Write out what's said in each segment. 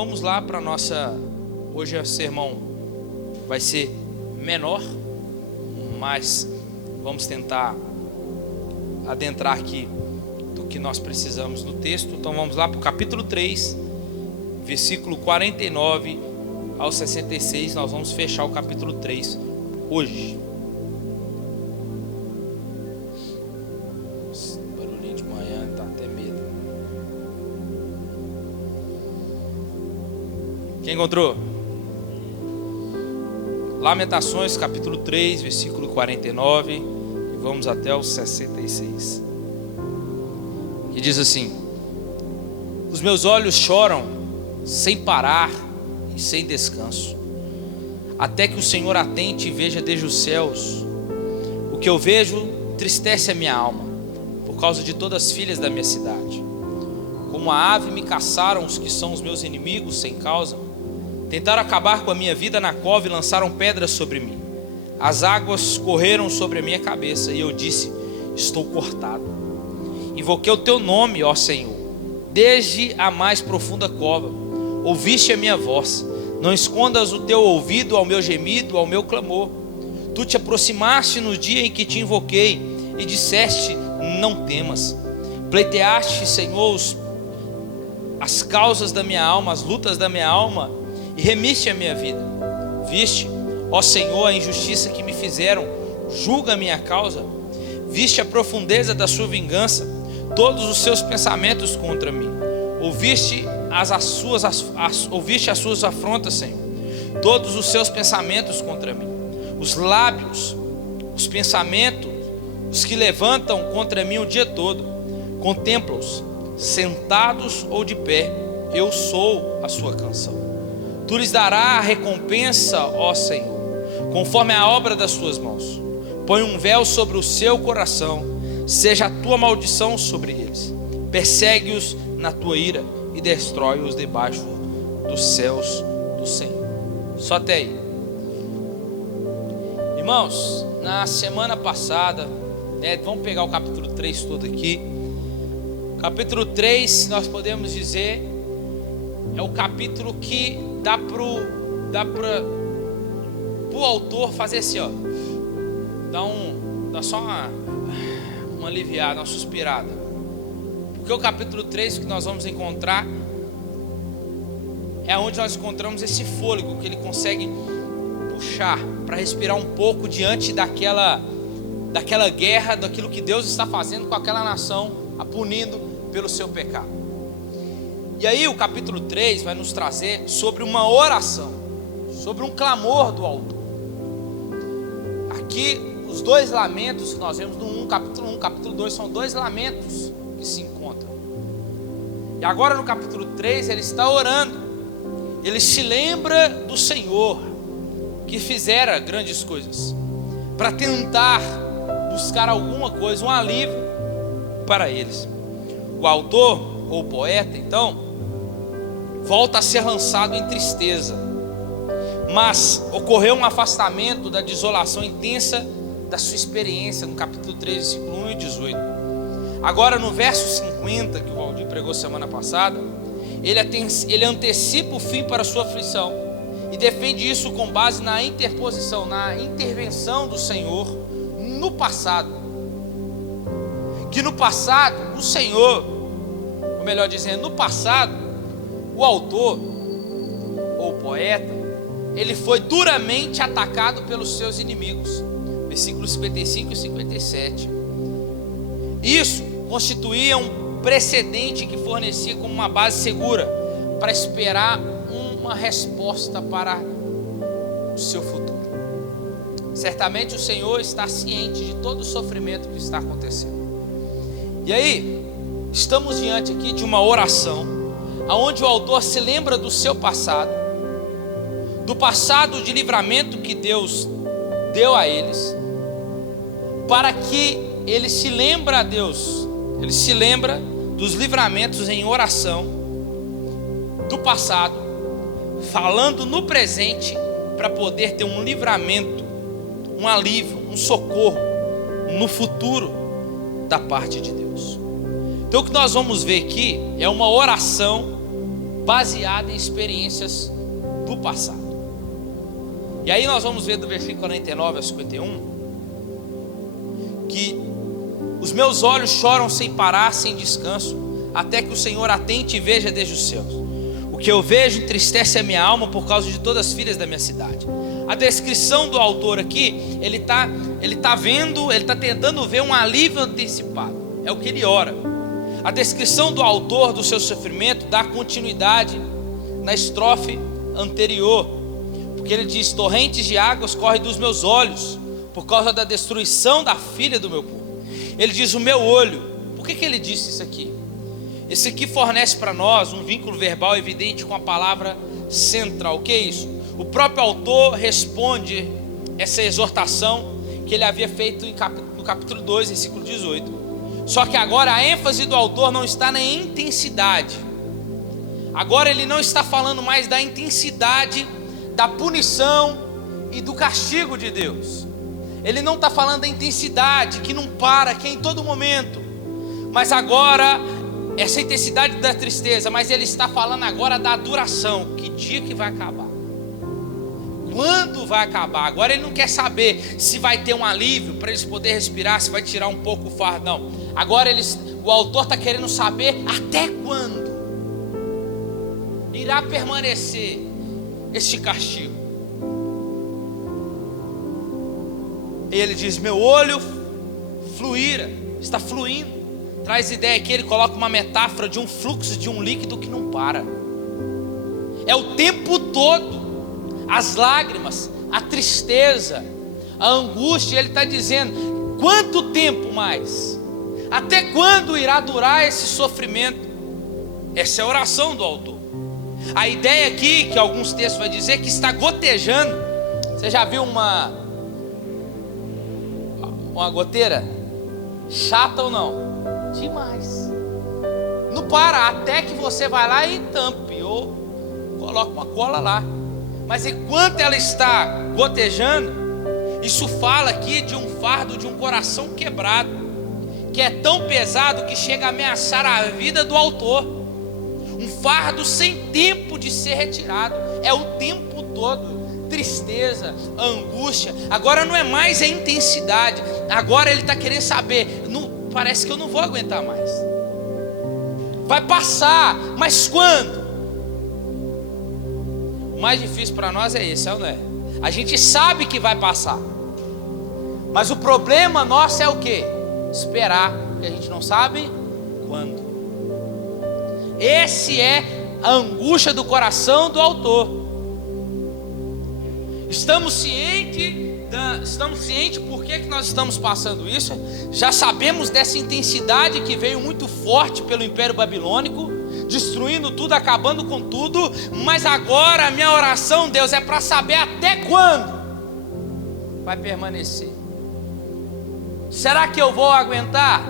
vamos lá para nossa... Hoje o sermão vai ser menor, mas vamos tentar adentrar aqui do que nós precisamos no texto. Então vamos lá para o capítulo 3, versículo 49 ao 66. Nós vamos fechar o capítulo 3 hoje. Barulhinho de manhã, tá até medo. Quem encontrou? Lamentações, capítulo 3, versículo 49, e vamos até o 66. Que diz assim: os meus olhos choram sem parar e sem descanso, até que o Senhor atente e veja desde os céus. O que eu vejo entristece a minha alma, por causa de todas as filhas da minha cidade. Como a ave me caçaram os que são os meus inimigos sem causa. Tentaram acabar com a minha vida na cova e lançaram pedras sobre mim. As águas correram sobre a minha cabeça e eu disse: estou cortado. Invoquei o teu nome, ó Senhor, desde a mais profunda cova. Ouviste a minha voz. Não escondas o teu ouvido ao meu gemido, ao meu clamor. Tu te aproximaste no dia em que te invoquei e disseste: não temas. Pleiteaste, Senhor, as causas da minha alma, as lutas da minha alma, e remiste a minha vida. Viste, ó Senhor, a injustiça que me fizeram, julga a minha causa. Viste a profundeza da sua vingança, todos os seus pensamentos contra mim. Ouviste as suas afrontas, Senhor, todos os seus pensamentos contra mim. Os lábios, os pensamentos, os que levantam contra mim o dia todo, contempla-os, sentados ou de pé, eu sou a sua canção. Tu lhes darás a recompensa, ó Senhor, conforme a obra das suas mãos. Põe um véu sobre o seu coração, seja a tua maldição sobre eles. Persegue-os na tua ira e destrói-os debaixo dos céus do Senhor. Só até aí. Irmãos, na semana passada, vamos pegar o capítulo 3 todo aqui. Capítulo 3, nós podemos dizer, é o capítulo que dá para o autor fazer assim, ó, dá só uma aliviada, uma suspirada, porque o capítulo 3 que nós vamos encontrar é onde nós encontramos esse fôlego que ele consegue puxar para respirar um pouco diante daquela guerra, daquilo que Deus está fazendo com aquela nação, a punindo pelo seu pecado. E aí o capítulo 3 vai nos trazer sobre uma oração, sobre um clamor do autor. Aqui os dois lamentos que nós vemos no capítulo 1, capítulo 2, são dois lamentos que se encontram. E agora no capítulo 3 ele está orando, ele se lembra do Senhor, que fizera grandes coisas, para tentar buscar alguma coisa, um alívio para eles. O autor, ou poeta, então, volta a ser lançado em tristeza, mas ocorreu um afastamento da desolação intensa da sua experiência, no capítulo 3, versículo 1 e 18. Agora no verso 50, que o Valdir pregou semana passada, ele antecipa o fim para a sua aflição, e defende isso com base na interposição, na intervenção do Senhor no passado. Que no passado, o Senhor, ou melhor dizendo, no passado, o autor, ou poeta, ele foi duramente atacado pelos seus inimigos. Versículos 55 e 57. Isso constituía um precedente que fornecia como uma base segura para esperar uma resposta para o seu futuro. Certamente o Senhor está ciente de todo o sofrimento que está acontecendo. E aí, estamos diante aqui de uma oração onde o autor se lembra do seu passado, do passado de livramento que Deus deu a eles, para que ele se lembre a Deus, ele se lembra dos livramentos em oração do passado, falando no presente para poder ter um livramento, um alívio, um socorro no futuro da parte de Deus. Então o que nós vamos ver aqui é uma oração baseada em experiências do passado. E aí nós vamos ver do versículo 49 a 51, que os meus olhos choram sem parar, sem descanso, até que o Senhor atente e veja desde os céus. O que eu vejo entristece a minha alma por causa de todas as filhas da minha cidade. A descrição do autor aqui, ele está tentando ver um alívio antecipado. É o que ele ora. A descrição do autor do seu sofrimento dá continuidade na estrofe anterior, porque ele diz: torrentes de águas correm dos meus olhos por causa da destruição da filha do meu povo. Ele diz o meu olho. Por que ele disse isso aqui? Esse aqui fornece para nós um vínculo verbal evidente com a palavra central. O que é isso? O próprio autor responde essa exortação que ele havia feito no capítulo 2, versículo 18. Só que agora a ênfase do autor não está na intensidade. Agora ele não está falando mais da intensidade da punição e do castigo de Deus. Ele não está falando da intensidade que não para, que é em todo momento. Mas agora, essa intensidade da tristeza, mas ele está falando agora da duração. Que dia que vai acabar? Quando vai acabar? Agora ele não quer saber se vai ter um alívio para eles poderem respirar, se vai tirar um pouco o fardo, não. Agora o autor está querendo saber até quando irá permanecer este castigo. E ele diz: meu olho fluíra, está fluindo. Traz ideia aqui, ele coloca uma metáfora de um fluxo de um líquido que não para. É o tempo todo. As lágrimas, a tristeza, a angústia. Ele está dizendo: quanto tempo mais? Até quando irá durar esse sofrimento? Essa é a oração do autor. A ideia aqui, que alguns textos vai dizer, que está gotejando. Você já viu uma goteira? Chata ou não? Demais. Não para, até que você vai lá e tampe, ou coloca uma cola lá. Mas enquanto ela está gotejando, isso fala aqui de um fardo, de um coração quebrado, que é tão pesado que chega a ameaçar a vida do autor. Um fardo sem tempo de ser retirado. É o tempo todo. Tristeza, angústia. Agora não é mais a intensidade. Agora ele está querendo saber. Parece que eu não vou aguentar mais. Vai passar, mas quando? O mais difícil para nós é esse, não é? A gente sabe que vai passar, mas o problema nosso é o quê? Esperar, porque a gente não sabe quando. Esse é a angústia do coração do autor. Estamos cientes por que nós estamos passando isso. Já sabemos dessa intensidade que veio muito forte pelo Império Babilônico, destruindo tudo, acabando com tudo. Mas agora a minha oração, Deus, é para saber até quando vai permanecer. Será que eu vou aguentar?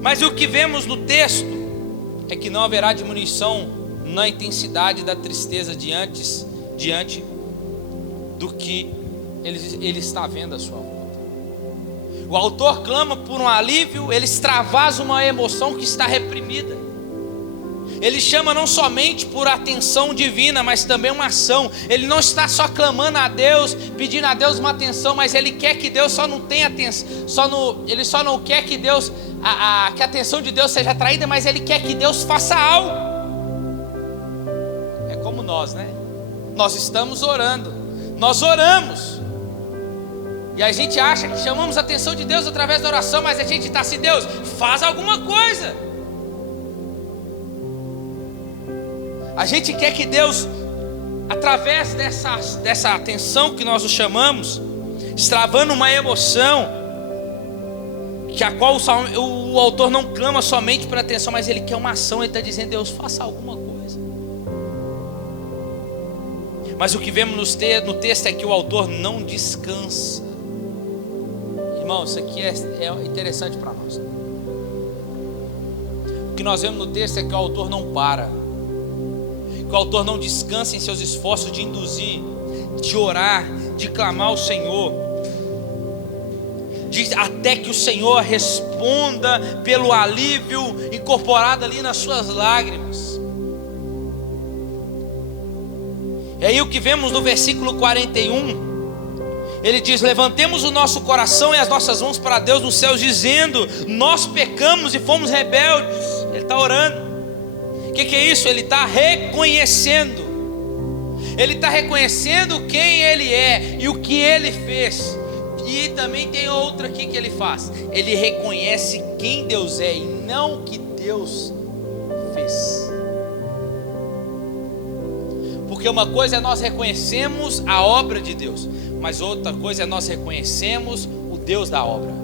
Mas o que vemos no texto é que não haverá diminuição na intensidade da tristeza diante do que ele está vendo à sua volta. O autor clama por um alívio, ele extravasa uma emoção que está reprimida. Ele chama não somente por atenção divina, mas também uma ação. Ele não está só clamando a Deus, pedindo a Deus uma atenção, mas ele quer que Deus só não tenha atenção, ele só não quer que Deus, que a atenção de Deus seja atraída, mas ele quer que Deus faça algo. É como nós, né? Nós estamos orando, nós oramos, e a gente acha que chamamos a atenção de Deus através da oração, mas a gente está assim: Deus, faz alguma coisa. A gente quer que Deus, através dessa atenção que nós o chamamos, extravando uma emoção, que a qual o autor não clama somente por atenção, mas ele quer uma ação. Ele está dizendo: Deus, faça alguma coisa. Mas o que vemos no texto é que o autor não descansa. Irmão, isso aqui é interessante para nós. O que nós vemos no texto é que o autor não para, que o autor não descansa em seus esforços de induzir, de orar, de clamar ao Senhor, até que o Senhor responda pelo alívio incorporado ali nas suas lágrimas. E aí o que vemos no versículo 41, ele diz: levantemos o nosso coração e as nossas mãos para Deus nos céus, dizendo: nós pecamos e fomos rebeldes. Ele está orando. O que é isso? Ele está reconhecendo. Ele está reconhecendo quem Ele é e o que Ele fez. E também tem outra aqui que Ele faz. Ele reconhece quem Deus é e não o que Deus fez. Porque uma coisa é nós reconhecemos a obra de Deus, mas outra coisa é nós reconhecemos o Deus da obra.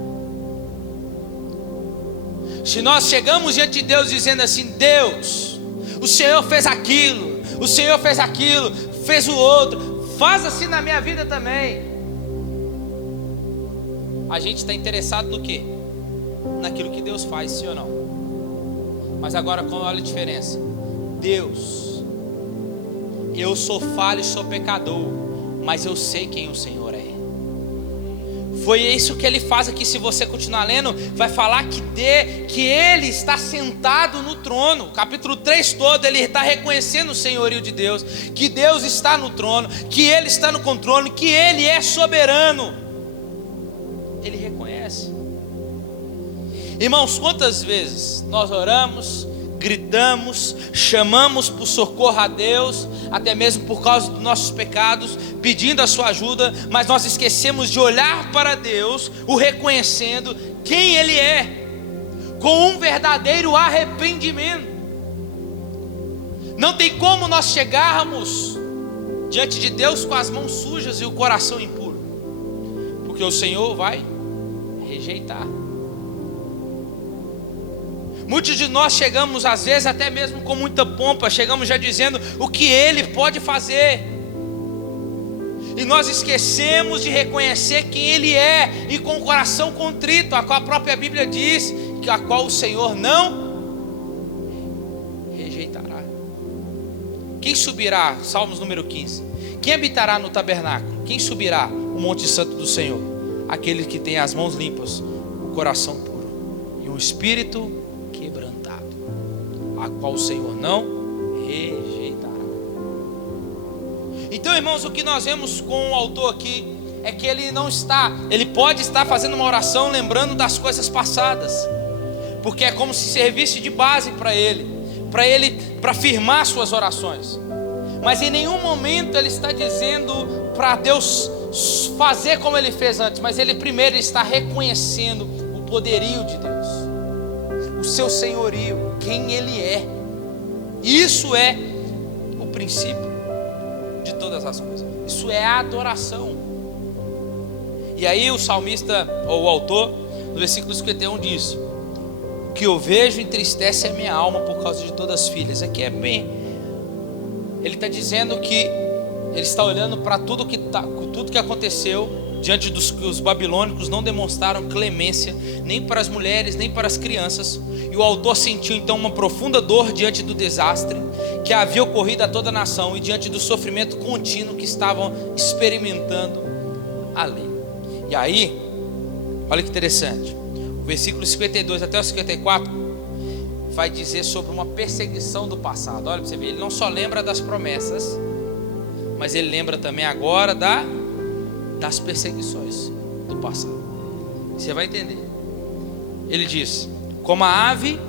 Se nós chegamos diante de Deus dizendo assim: Deus, o Senhor fez aquilo, o Senhor fez aquilo, fez o outro, faz assim na minha vida também. A gente está interessado no quê? Naquilo que Deus faz, sim ou não? Mas agora olha a diferença. Deus, eu sou falho e sou pecador, mas eu sei quem o Senhor é. Foi isso que Ele faz aqui. Se você continuar lendo, vai falar que Ele está sentado no trono. O capítulo 3 todo, Ele está reconhecendo o senhorio de Deus, que Deus está no trono, que Ele está no controle, que Ele é soberano. Ele reconhece. Irmãos, quantas vezes nós oramos, gritamos, chamamos por socorro a Deus, até mesmo por causa dos nossos pecados, pedindo a sua ajuda, mas nós esquecemos de olhar para Deus, o reconhecendo quem Ele é, com um verdadeiro arrependimento. Não tem como nós chegarmos diante de Deus com as mãos sujas e o coração impuro, porque o Senhor vai rejeitar. Muitos de nós chegamos às vezes até mesmo com muita pompa, chegamos já dizendo o que Ele pode fazer, e nós esquecemos de reconhecer quem Ele é, e com o coração contrito, a qual a própria Bíblia diz, que a qual o Senhor não rejeitará. Quem subirá? Salmos número 15. Quem habitará no tabernáculo? Quem subirá o monte santo do Senhor? Aquele que tem as mãos limpas, o coração puro e um espírito quebrantado, a qual o Senhor não rejeitará. Então, irmãos, o que nós vemos com o autor aqui é que ele pode estar fazendo uma oração lembrando das coisas passadas, porque é como se servisse de base para firmar suas orações. Mas em nenhum momento ele está dizendo para Deus fazer como ele fez antes, mas ele primeiro está reconhecendo o poderio de Deus, o seu senhorio, quem Ele é. Isso é o princípio de todas as coisas. Isso é a adoração. E aí o salmista, ou o autor, no versículo 51 diz: o que eu vejo entristece a minha alma por causa de todas as filhas. Aqui é bem, ele está dizendo que ele está olhando para tudo que aconteceu, diante dos que os babilônicos não demonstraram clemência, nem para as mulheres, nem para as crianças. E o autor sentiu então uma profunda dor diante do desastre que havia ocorrido a toda a nação, e diante do sofrimento contínuo que estavam experimentando ali. E aí, olha que interessante, o versículo 52 até o 54 vai dizer sobre uma perseguição do passado. Olha para você ver, ele não só lembra das promessas, mas ele lembra também agora das perseguições do passado. Você vai entender. Ele diz: como ave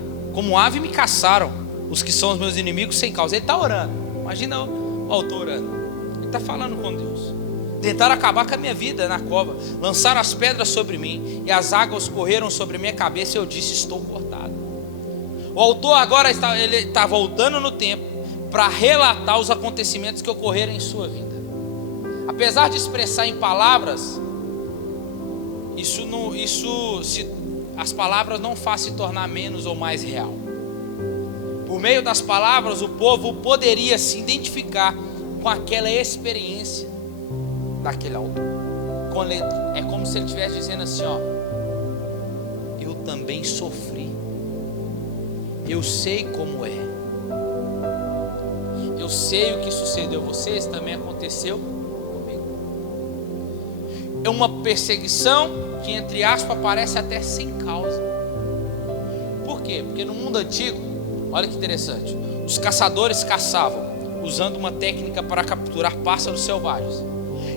me caçaram os que são os meus inimigos sem causa. Ele está orando. Imagina o autor orando. Ele está falando com Deus. Tentaram acabar com a minha vida na cova, lançaram as pedras sobre mim, e as águas correram sobre minha cabeça, e eu disse: estou cortado. O autor agora está voltando no tempo para relatar os acontecimentos que ocorreram em sua vida. Apesar de expressar em palavras, as palavras não fazem se tornar menos ou mais real. Por meio das palavras, o povo poderia se identificar com aquela experiência daquele autor. É como se ele estivesse dizendo assim: ó, eu também sofri, eu sei como é, eu sei o que sucedeu a vocês, também aconteceu comigo. É uma perseguição que, entre aspas, parece até sem causa. Por quê? Porque no mundo antigo, olha que interessante, os caçadores caçavam usando uma técnica para capturar pássaros selvagens.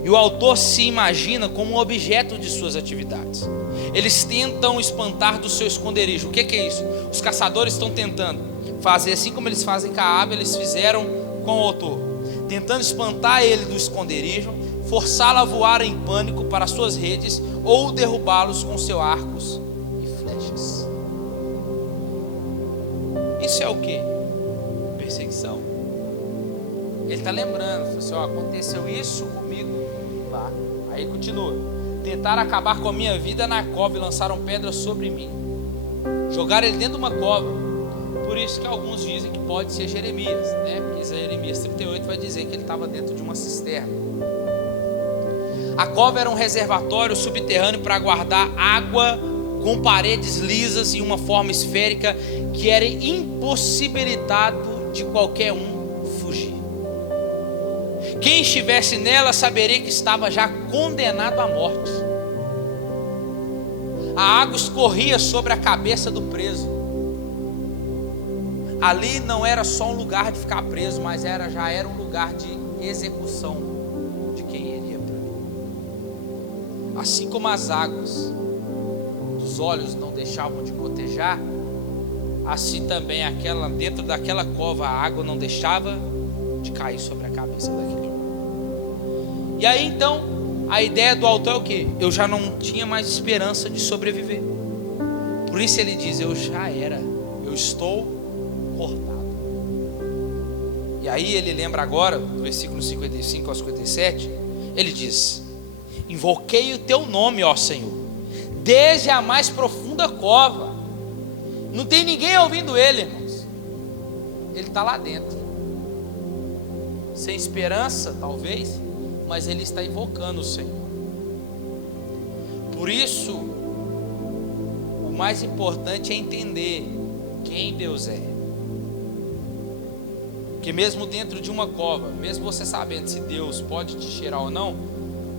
E o autor se imagina como um objeto de suas atividades. Eles tentam espantar do seu esconderijo. O que é isso? Os caçadores estão tentando fazer assim como eles fazem com a ave, eles fizeram com o autor, tentando espantar ele do esconderijo, forçá-lo a voar em pânico para suas redes ou derrubá-los com seus arcos e flechas. Isso é o que? Perseguição. Ele está lembrando, assim, aconteceu isso comigo lá. Aí continua: tentaram acabar com a minha vida na cova e lançaram pedras sobre mim, jogaram ele dentro de uma cova. Por isso que alguns dizem que pode ser Jeremias, né? Porque Jeremias 38 vai dizer que ele estava dentro de uma cisterna. A cova era um reservatório subterrâneo para guardar água, com paredes lisas e uma forma esférica que era impossibilitado de qualquer um fugir. Quem estivesse nela saberia que estava já condenado à morte. A água escorria sobre a cabeça do preso. Ali não era só um lugar de ficar preso, mas já era um lugar de execução de quem iria para ali. Assim como as águas dos olhos não deixavam de gotejar, assim também dentro daquela cova a água não deixava de cair sobre a cabeça daquele homem. E aí então a ideia do autor é o quê? Eu já não tinha mais esperança de sobreviver. Por isso ele diz: eu já era, eu estou cortado. E aí ele lembra agora, do versículo 55 ao 57, ele diz: invoquei o teu nome, ó Senhor, desde a mais profunda cova. Não tem ninguém ouvindo ele, irmãos. Ele está lá dentro, sem esperança talvez, mas ele está invocando o Senhor. Por isso, o mais importante é entender quem Deus é. Porque mesmo dentro de uma cova, mesmo você sabendo se Deus pode te tirar ou não,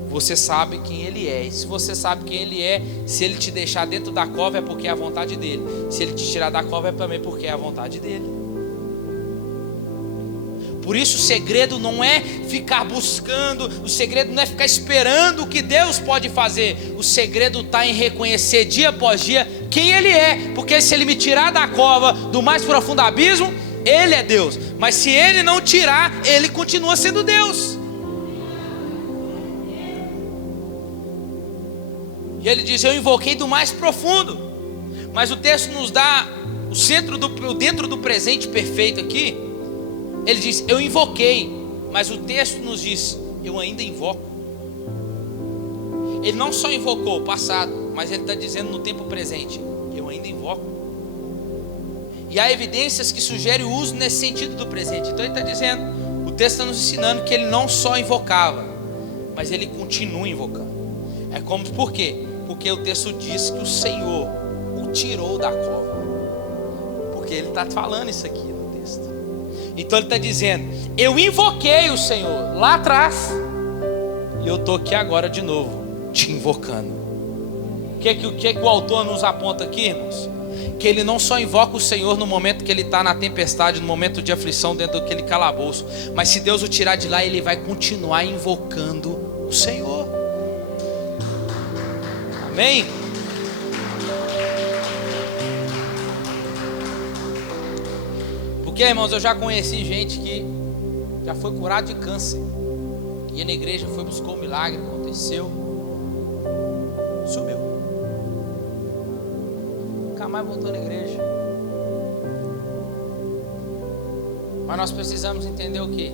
você sabe quem Ele é. E se você sabe quem Ele é, se Ele te deixar dentro da cova é porque é a vontade dEle. Se Ele te tirar da cova é também porque é a vontade dEle. Por isso o segredo não é ficar buscando, o segredo não é ficar esperando o que Deus pode fazer. O segredo está em reconhecer dia após dia quem Ele é. Porque se Ele me tirar da cova, do mais profundo abismo, Ele é Deus. Mas se Ele não tirar, Ele continua sendo Deus. E Ele diz: eu invoquei do mais profundo. Mas o texto nos dá o dentro do presente perfeito aqui. Ele diz: eu invoquei. Mas o texto nos diz: eu ainda invoco. Ele não só invocou o passado, mas ele está dizendo no tempo presente: eu ainda invoco. E há evidências que sugerem o uso nesse sentido do presente. Então ele está dizendo, o texto está nos ensinando que ele não só invocava, mas ele continua invocando. É como, por quê? Porque o texto diz que o Senhor o tirou da cova. Porque ele está falando isso aqui no texto. Então ele está dizendo: eu invoquei o Senhor lá atrás, e eu estou aqui agora de novo, te invocando. O que o autor nos aponta aqui, irmãos? Que ele não só invoca o Senhor no momento que ele está na tempestade, no momento de aflição dentro daquele calabouço, mas se Deus o tirar de lá, ele vai continuar invocando o Senhor. Amém? Porque, irmãos, eu já conheci gente que já foi curado de câncer, ia na igreja, foi buscar um milagre, aconteceu, sumiu, nunca mais voltou na igreja. Mas nós precisamos entender o que?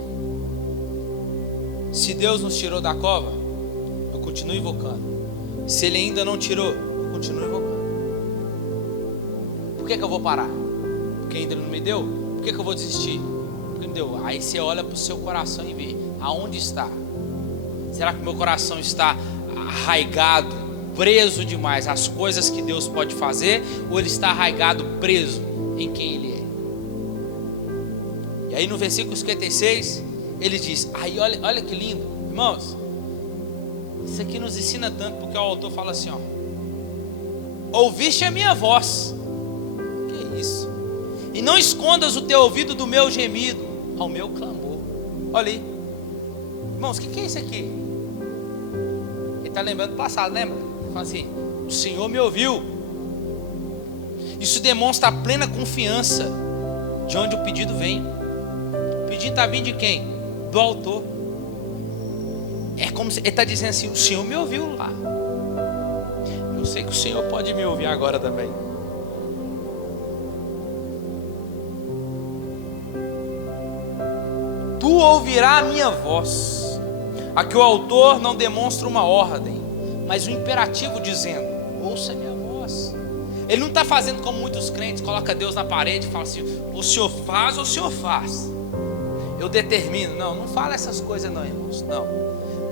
Se Deus nos tirou da cova, eu continuo invocando. Se Ele ainda não tirou, eu continuo invocando. Por que eu vou parar? Porque ainda não me deu? Por que eu vou desistir? Porque não deu. Aí você olha para o seu coração e vê aonde está. Será que o meu coração está arraigado, preso demais às coisas que Deus pode fazer, ou ele está arraigado, preso em quem Ele é? E aí no versículo 56 ele diz, aí olha que lindo, irmãos, isso aqui nos ensina tanto, porque o autor fala assim, ó, ouviste a minha voz. Que isso? E não escondas o teu ouvido do meu gemido, ao meu clamor. Olha aí. Irmãos, o que é isso aqui? Ele está lembrando do passado, lembra? Ele fala assim: o Senhor me ouviu. Isso demonstra a plena confiança de onde o pedido vem. O pedido está vindo de quem? Do autor. É como se ele está dizendo assim: o Senhor me ouviu lá. Eu sei que o Senhor pode me ouvir agora também. Tu ouvirás a minha voz. Aqui o autor não demonstra uma ordem, mas um imperativo dizendo: ouça a minha voz. Ele não está fazendo como muitos crentes, coloca Deus na parede e fala assim: o Senhor faz ou o Senhor faz, eu determino. Não fala essas coisas não, irmãos. Não,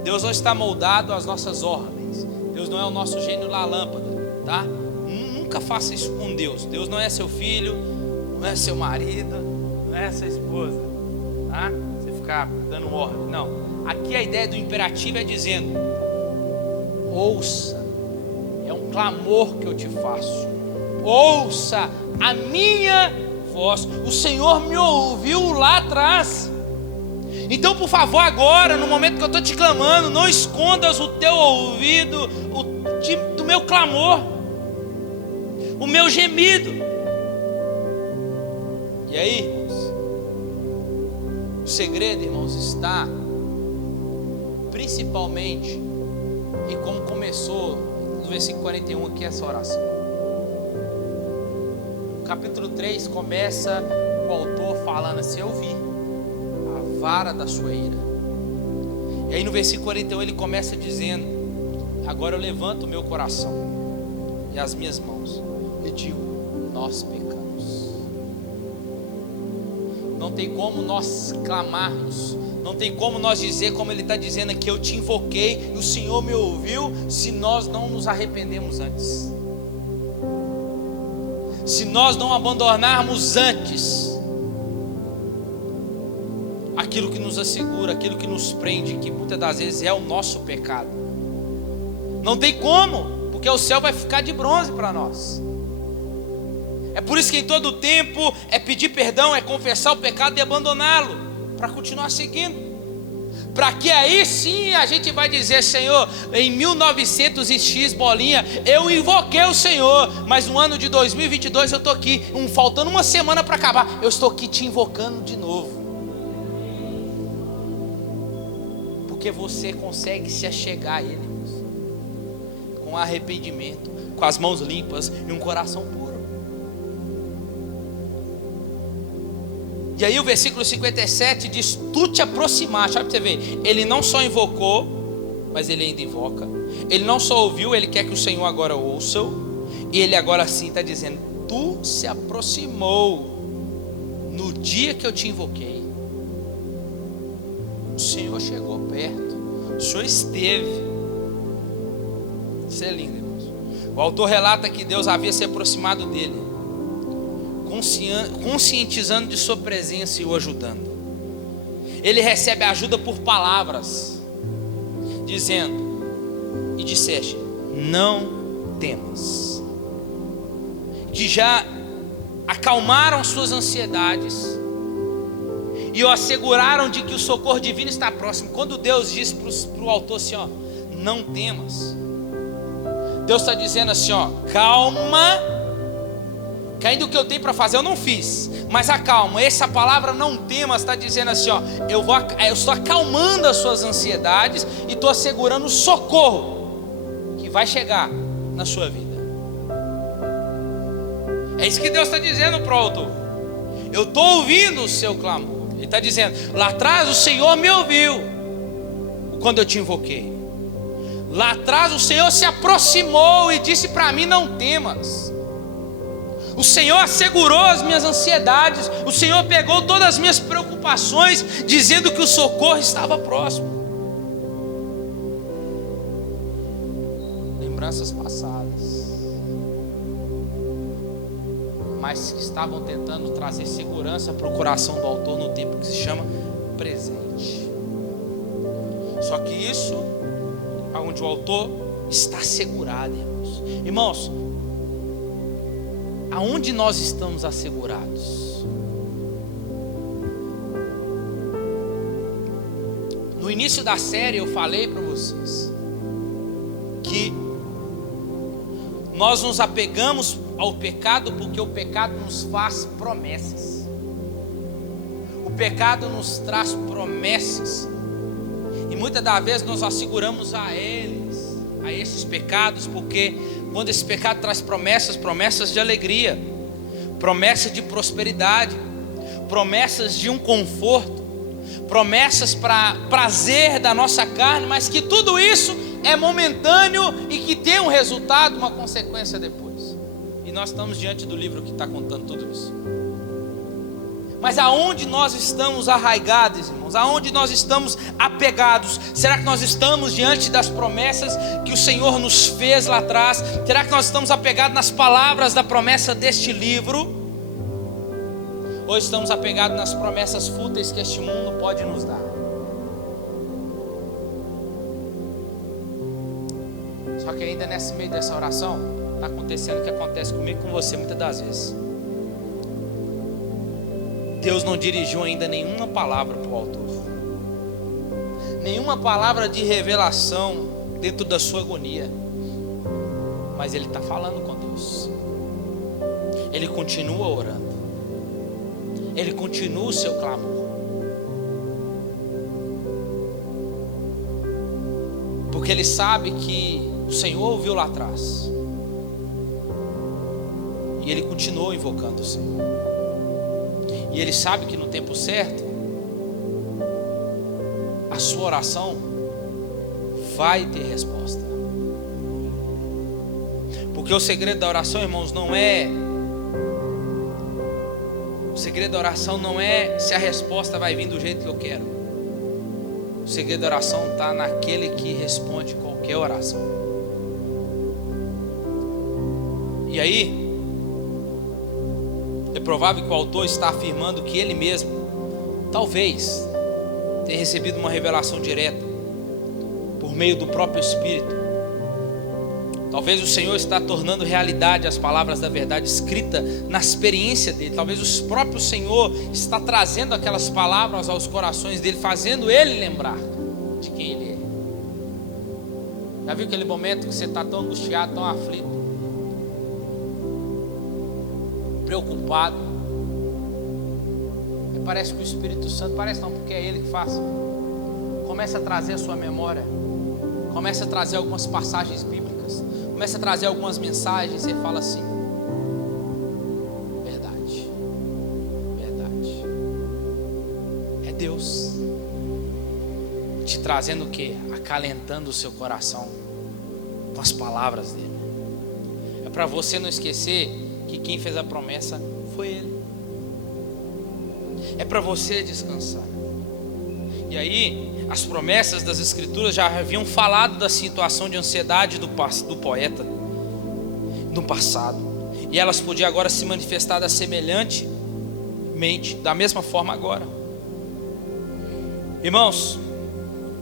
Deus não está moldado às nossas ordens. Deus não é o nosso gênio da lâmpada, tá? Nunca faça isso com Deus. Deus não é seu filho, não é seu marido, não é sua esposa, tá? Você ficar dando ordem, não. Aqui a ideia do imperativo é dizendo: ouça. É um clamor que eu te faço. Ouça a minha voz. O Senhor me ouviu lá atrás. Então, por favor, agora, no momento que eu estou te clamando, não escondas o teu ouvido do meu clamor, o meu gemido. E aí, irmãos, o segredo, irmãos, está principalmente em como começou no versículo 41 aqui essa oração. O capítulo 3 começa o autor falando assim: eu vi a vara da sua ira. E aí no versículo 41 ele começa dizendo: agora eu levanto o meu coração e as minhas mãos e digo: nós pecamos. Não tem como nós clamarmos, não tem como nós dizer como ele está dizendo aqui: eu te invoquei e o Senhor me ouviu, se nós não nos arrependemos antes, se nós não abandonarmos antes aquilo que nos assegura, aquilo que nos prende, que muitas das vezes é o nosso pecado. Não tem como, porque o céu vai ficar de bronze para nós. É por isso que em todo tempo é pedir perdão, é confessar o pecado e abandoná-lo, para continuar seguindo, para que aí sim a gente vai dizer: Senhor, em 1900x bolinha, eu invoquei o Senhor, mas no ano de 2022 eu estou aqui, faltando uma semana para acabar, eu estou aqui te invocando de novo, porque você consegue se achegar a Ele, irmãos, com arrependimento, com as mãos limpas e um coração puro. E aí o versículo 57 diz: tu te aproximaste. Olha para você ver, ele não só invocou, mas ele ainda invoca. Ele não só ouviu, ele quer que o Senhor agora ouça-o. E ele agora sim está dizendo: tu se aproximou no dia que eu te invoquei. O Senhor chegou perto, o Senhor esteve. Isso é lindo, irmãos. O autor relata que Deus havia se aproximado dele, conscientizando de sua presença e o ajudando. Ele recebe ajuda por palavras, dizendo: e disseste, não temas. Que já acalmaram suas ansiedades e o asseguraram de que o socorro divino está próximo. Quando Deus diz para o autor assim: ó, não temas, Deus está dizendo assim: ó, calma, que ainda o que eu tenho para fazer eu não fiz, mas acalma. Essa palavra não temas está dizendo assim: ó, eu estou acalmando as suas ansiedades e estou assegurando o socorro que vai chegar na sua vida. É isso que Deus está dizendo para o autor. Eu estou ouvindo o seu clamor. Ele está dizendo: lá atrás o Senhor me ouviu quando eu te invoquei. Lá atrás o Senhor se aproximou e disse para mim: não temas. O Senhor assegurou as minhas ansiedades. O Senhor pegou todas as minhas preocupações, dizendo que o socorro estava próximo. Lembranças passadas, mas que estavam tentando trazer segurança para o coração do autor no tempo que se chama presente. Só que isso é onde o autor está assegurado, irmãos. Irmãos, aonde nós estamos assegurados? No início da série eu falei para vocês que nós nos apegamos ao pecado porque o pecado nos faz promessas. O pecado nos traz promessas. E muitas das vezes nós asseguramos a esses pecados, porque quando esse pecado traz promessas de alegria, promessas de prosperidade, promessas de um conforto, promessas para prazer da nossa carne, mas que tudo isso é momentâneo e que tem um resultado, uma consequência depois. E nós estamos diante do livro que está contando tudo isso. Mas aonde nós estamos arraigados, irmãos? Aonde nós estamos apegados? Será que nós estamos diante das promessas que o Senhor nos fez lá atrás? Será que nós estamos apegados nas palavras da promessa deste livro? Ou estamos apegados nas promessas fúteis que este mundo pode nos dar? Só que ainda nesse meio dessa oração está acontecendo o que acontece comigo e com você muitas das vezes. Deus não dirigiu ainda nenhuma palavra para o autor, nenhuma palavra de revelação dentro da sua agonia, mas ele está falando com Deus. Ele continua orando, ele continua o seu clamor, porque ele sabe que o Senhor ouviu lá atrás e ele continuou invocando o Senhor. E ele sabe que no tempo certo a sua oração vai ter resposta. Porque o segredo da oração, irmãos, não é... O segredo da oração não é se a resposta vai vir do jeito que eu quero. O segredo da oração está naquele que responde qualquer oração. E aí, é provável que o autor está afirmando que ele mesmo, talvez, tenha recebido uma revelação direta, por meio do próprio Espírito. Talvez o Senhor está tornando realidade as palavras da verdade escrita na experiência dele. Talvez o próprio Senhor está trazendo aquelas palavras aos corações dele, fazendo ele lembrar de quem ele é. Já viu aquele momento que você está tão angustiado, tão aflito, preocupado? E parece que o Espírito Santo, parece não, porque é ele que faz, começa a trazer a sua memória, começa a trazer algumas passagens bíblicas, começa a trazer algumas mensagens, e você fala assim: verdade, verdade. É Deus te trazendo o quê? Acalentando o seu coração com as palavras dele. É para você não esquecer que quem fez a promessa foi ele. É para você descansar. E aí, as promessas das Escrituras já haviam falado da situação de ansiedade do poeta no passado, e elas podiam agora se manifestar semelhantemente, da mesma forma agora. Irmãos,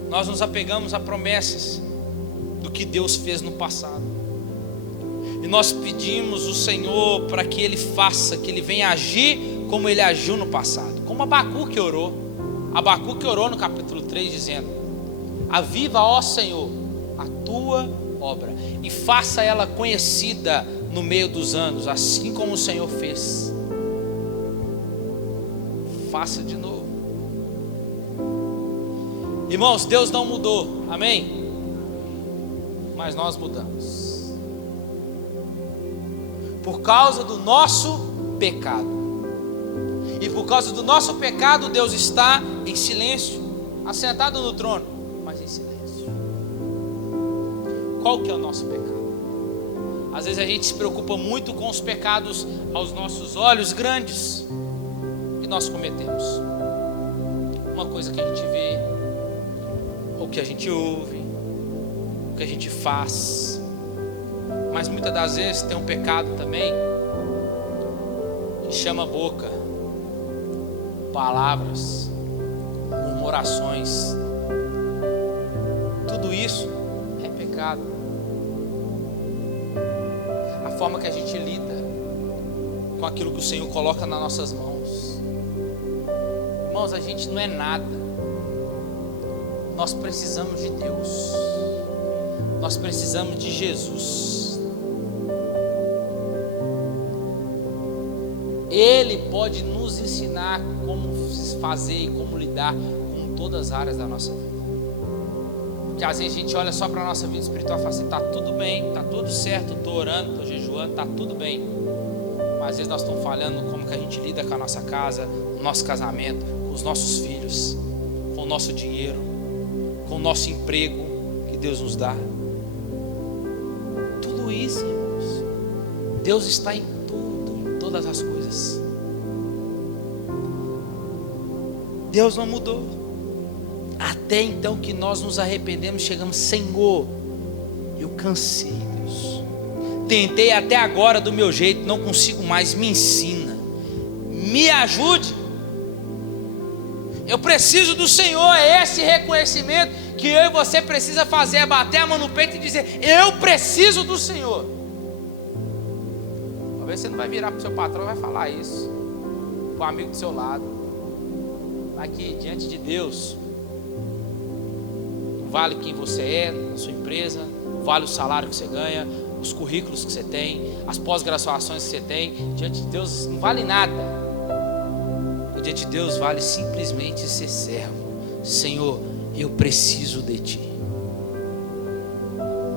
nós nos apegamos a promessas do que Deus fez no passado, e nós pedimos o Senhor para que Ele faça, que Ele venha agir como Ele agiu no passado, como Abacuque orou. Abacuque orou no capítulo 3 dizendo: aviva, ó Senhor, a tua obra e faça ela conhecida no meio dos anos, assim como o Senhor fez. Faça de novo. Irmãos, Deus não mudou, amém? Mas nós mudamos por causa do nosso pecado. E por causa do nosso pecado, Deus está em silêncio, assentado no trono, mas em silêncio. Qual que é o nosso pecado? Às vezes a gente se preocupa muito com os pecados aos nossos olhos grandes que nós cometemos. Uma coisa que a gente vê, ou que a gente ouve, o que a gente faz. Mas muitas das vezes tem um pecado também que chama boca, palavras, murmurações. Tudo isso é pecado. A forma que a gente lida com aquilo que o Senhor coloca nas nossas mãos. Irmãos, a gente não é nada. Nós precisamos de Deus. Nós precisamos de Jesus. Ele pode nos ensinar como fazer e como lidar com todas as áreas da nossa vida. Porque às vezes a gente olha só para a nossa vida espiritual e fala assim: está tudo bem, está tudo certo, estou orando, estou jejuando, está tudo bem. Mas às vezes nós estamos falhando como que a gente lida com a nossa casa, o nosso casamento, com os nossos filhos, com o nosso dinheiro, com o nosso emprego que Deus nos dá. Tudo isso, irmãos, Deus está em tudo, em todas as coisas. Deus não mudou. Até então que nós nos arrependemos, chegamos: Senhor, eu cansei, Deus. Tentei até agora do meu jeito, não consigo mais, me ensina. Me ajude. Eu preciso do Senhor. É esse reconhecimento que eu e você precisa fazer, é bater a mão no peito e dizer: eu preciso do Senhor. Talvez você não vai virar para o seu patrão e vai falar isso para o amigo do seu lado. Aqui diante de Deus, vale quem você é na sua empresa, vale o salário que você ganha, os currículos que você tem, as pós-graduações que você tem. Diante de Deus não vale nada. E diante de Deus vale simplesmente ser servo. Senhor, eu preciso de Ti.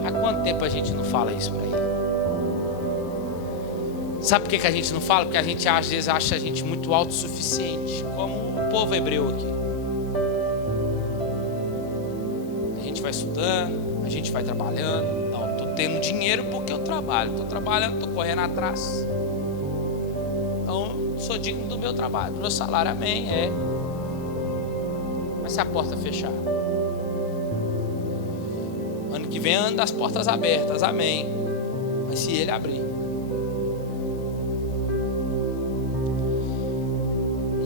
Há quanto tempo a gente não fala isso para Ele? Sabe por que a gente não fala? Porque a gente às vezes acha a gente muito autossuficiente, como o povo hebreu aqui. A gente vai estudando, a gente vai trabalhando. Não, estou tendo dinheiro porque eu trabalho. Estou trabalhando, estou correndo atrás. Então, sou digno do meu trabalho, do meu salário, amém, é. Mas se a porta fechar, ano que vem anda as portas abertas, amém. Mas se Ele abrir,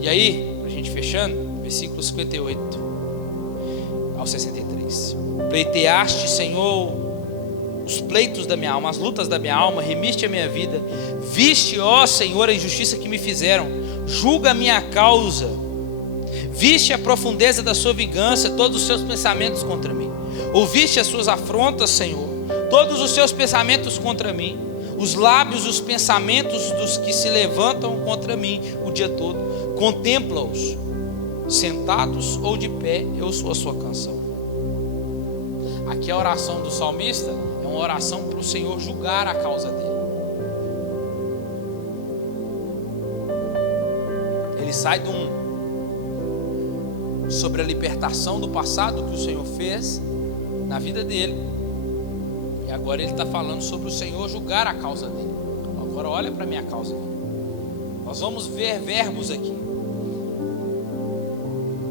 e aí, para a gente fechando, versículo 58 ao 63. Pleiteaste, Senhor, os pleitos da minha alma, as lutas da minha alma, remiste a minha vida. Viste, ó Senhor, a injustiça que me fizeram, julga a minha causa. Viste a profundeza da sua vingança, todos os seus pensamentos contra mim. Ouviste as suas afrontas, Senhor, todos os seus pensamentos contra mim. Os lábios, os pensamentos dos que se levantam contra mim o dia todo. Contempla-os, sentados ou de pé, eu sou a sua canção. Aqui a oração do salmista é uma oração para o Senhor julgar a causa dele. Ele sai sobre a libertação do passado que o Senhor fez na vida dele, e agora ele está falando sobre o Senhor julgar a causa dele. Agora olha para a minha causa aqui. Nós vamos ver verbos aqui.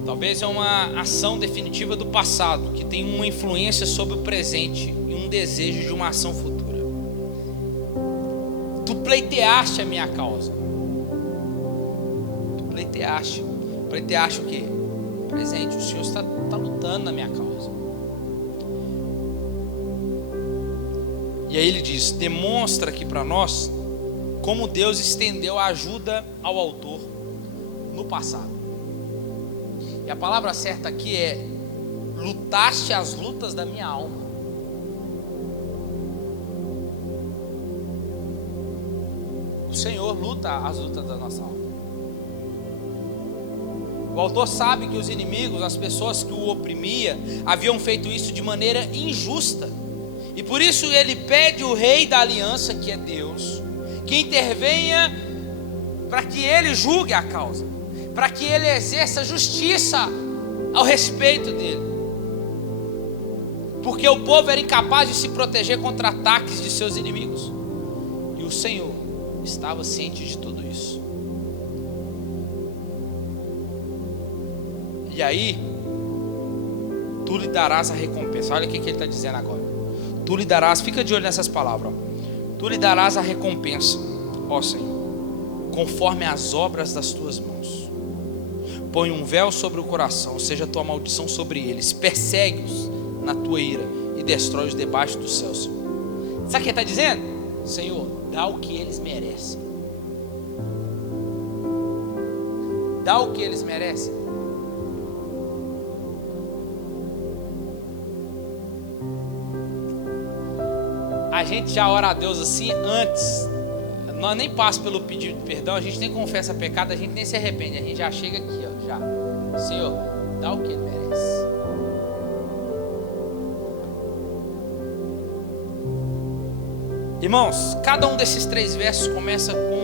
Talvez é uma ação definitiva do passado que tem uma influência sobre o presente e um desejo de uma ação futura. Tu pleiteaste a minha causa. Tu pleiteaste. Pleiteaste o quê? Presente. O Senhor está lutando na minha causa. E aí ele diz: demonstra aqui para nós como Deus estendeu a ajuda ao autor no passado. E a palavra certa aqui é: lutaste as lutas da minha alma. O Senhor luta as lutas da nossa alma. O autor sabe que os inimigos, as pessoas que o oprimiam, haviam feito isso de maneira injusta. E por isso ele pede o rei da aliança, que é Deus, que intervenha para que ele julgue a causa, para que ele exerça justiça ao respeito dele. Porque o povo era incapaz de se proteger contra ataques de seus inimigos. E o Senhor estava ciente de tudo isso. E aí, tu lhe darás a recompensa. Olha o que ele está dizendo agora. Tu lhe darás, fica de olho nessas palavras, ó. Tu lhe darás a recompensa, ó Senhor, conforme as obras das tuas mãos. Põe um véu sobre o coração, seja a tua maldição sobre eles. Persegue-os na tua ira e destrói-os debaixo do céu, Senhor. Sabe o que ele está dizendo? Senhor, dá o que eles merecem. dá o que eles merecem? A gente já ora a Deus assim antes. Nós nem passa pelo pedido de perdão, a gente nem confessa pecado, a gente nem se arrepende, a gente já chega aqui, ó, já. Senhor, dá o que ele merece. Irmãos, cada um desses 3 versos começa com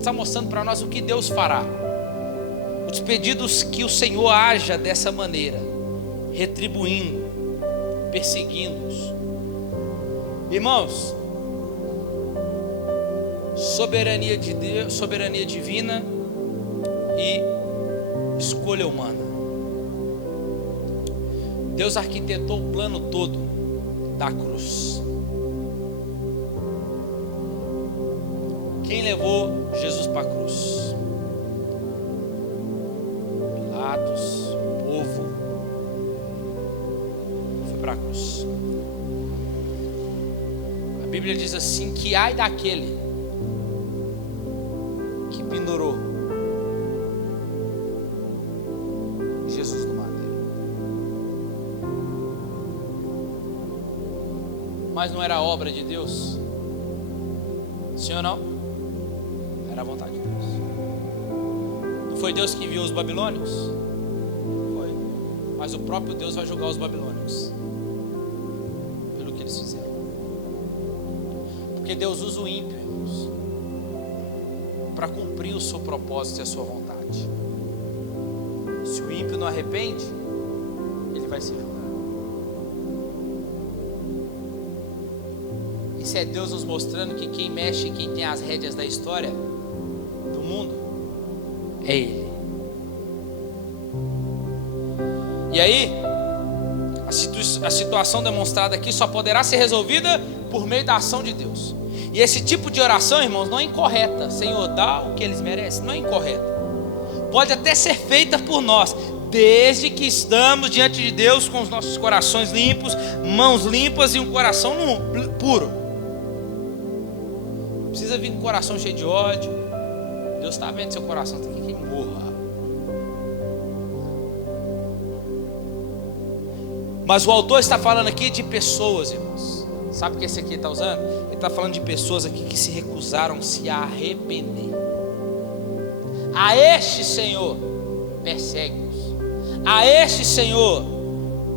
está mostrando para nós o que Deus fará. Os pedidos que o Senhor haja dessa maneira, retribuindo, perseguindo-os. Irmãos, soberania de Deus, soberania divina e escolha humana. Deus arquitetou o plano todo da cruz. Quem levou Jesus para a cruz? Pilatos, o povo, foi para a cruz. A Bíblia diz assim que ai daquele que pendurou Jesus no madeiro. Mas não era obra de Deus? Sim ou não? Era a vontade de Deus. Não foi Deus que enviou os babilônios? Foi. Mas o próprio Deus vai julgar os babilônios pelo que eles fizeram. Porque Deus usa o ímpio, irmãos, para cumprir o seu propósito e a sua vontade. Se o ímpio não arrepende, ele vai ser julgado. Isso é Deus nos mostrando que quem mexe, quem tem as rédeas da história do mundo é Ele. E aí, a situação demonstrada aqui só poderá ser resolvida por meio da ação de Deus. E esse tipo de oração, irmãos, não é incorreta. Senhor, dá o que eles merecem. Não é incorreta. Pode até ser feita por nós, desde que estamos diante de Deus com os nossos corações limpos, mãos limpas e um coração puro. Não precisa vir com o coração cheio de ódio. Deus está vendo seu coração, está aqui que morra. Mas o autor está falando aqui de pessoas, irmãos. Sabe o que esse aqui está usando? Ele está falando de pessoas aqui que se recusaram-se a arrepender. A este Senhor, persegue-os. A este Senhor,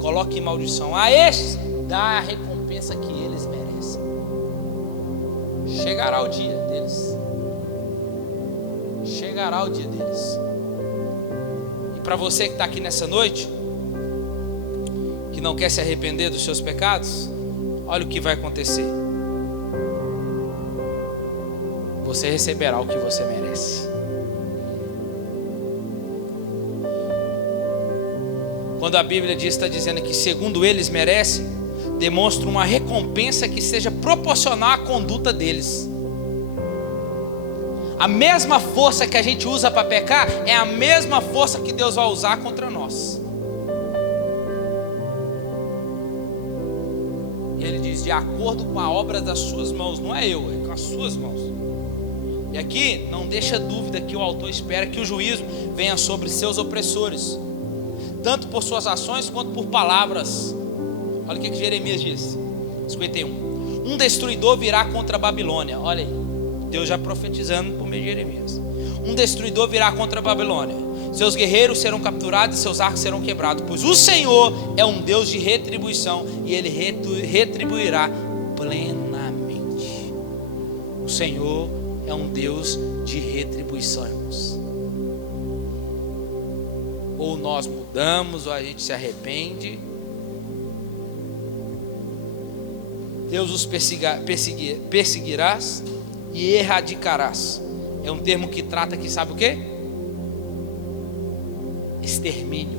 coloque em maldição. A este, dá a recompensa que eles merecem. Chegará o dia deles. Chegará o dia deles. E para você que está aqui nessa noite, que não quer se arrepender dos seus pecados, olha o que vai acontecer. Você receberá o que você merece. Quando a Bíblia está dizendo que segundo eles merecem, demonstra uma recompensa que seja proporcional à conduta deles. A mesma força que a gente usa para pecar é a mesma força que Deus vai usar contra nós. E ele diz, de acordo com a obra das suas mãos. Não é eu, é com as suas mãos. E aqui não deixa dúvida que o autor espera que o juízo venha sobre seus opressores, tanto por suas ações quanto por palavras. Olha o que Jeremias diz, 51. Um destruidor virá contra a Babilônia. Olha aí, Deus já profetizando por meio de Jeremias. Um destruidor virá contra a Babilônia. Seus guerreiros serão capturados e seus arcos serão quebrados, pois o Senhor é um Deus de retribuição e Ele retribuirá plenamente. O Senhor é um Deus de retribuição, irmãos. Ou nós mudamos, ou a gente se arrepende. Deus os perseguirás e erradicarás. É um termo que trata aqui, sabe o quê? Extermínio.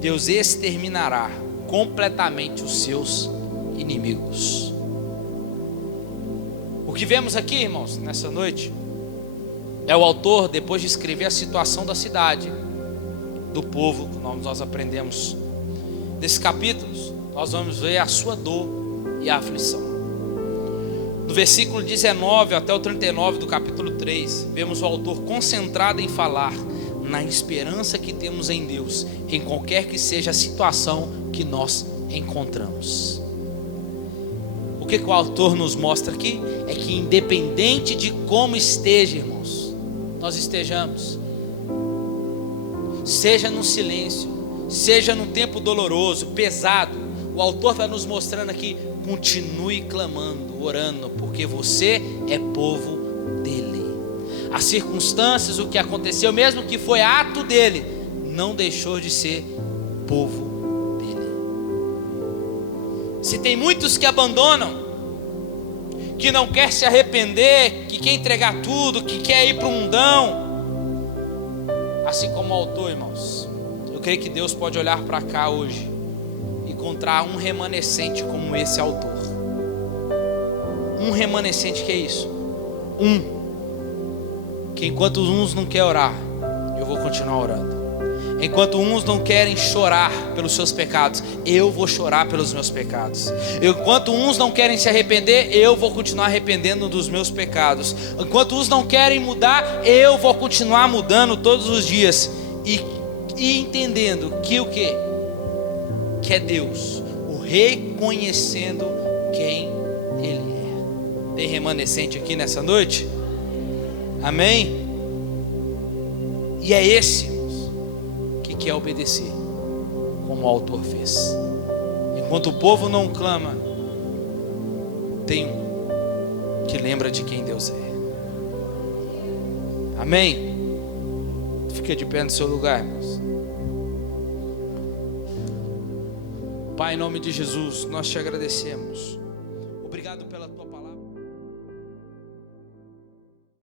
Deus exterminará completamente os seus inimigos. O que vemos aqui, irmãos, nessa noite, é o autor, depois de escrever a situação da cidade, do povo, que nós aprendemos desses capítulos, nós vamos ver a sua dor e a aflição. Do versículo 19 até o 39 do capítulo 3, vemos o autor concentrado em falar na esperança que temos em Deus, em qualquer que seja a situação que nós encontramos. O que o autor nos mostra aqui é que independente de como esteja, irmãos, nós estejamos, seja no silêncio, seja num tempo doloroso, pesado, o autor está nos mostrando aqui: continue clamando, orando, porque você é povo dele. As circunstâncias, o que aconteceu, mesmo que foi ato dele, não deixou de ser povo dele. Se tem muitos que abandonam, que não quer se arrepender, que quer entregar tudo, que quer ir para o mundão, assim como o autor, irmãos, eu creio que Deus pode olhar para cá hoje e encontrar um remanescente como esse autor. Um remanescente, que é isso? Que enquanto uns não querem orar, eu vou continuar orando. Enquanto uns não querem chorar pelos seus pecados, eu vou chorar pelos meus pecados. Enquanto uns não querem se arrepender, eu vou continuar arrependendo dos meus pecados. Enquanto uns não querem mudar, eu vou continuar mudando todos os dias. E entendendo que o quê? Que é Deus, o reconhecendo quem Ele é. Tem remanescente aqui nessa noite? Amém? E é esse que quer obedecer, como o autor fez. Enquanto o povo não clama, tem um que lembra de quem Deus é. Amém? Fica de pé no seu lugar, irmãos. Pai, em nome de Jesus, nós te agradecemos. Obrigado pela tua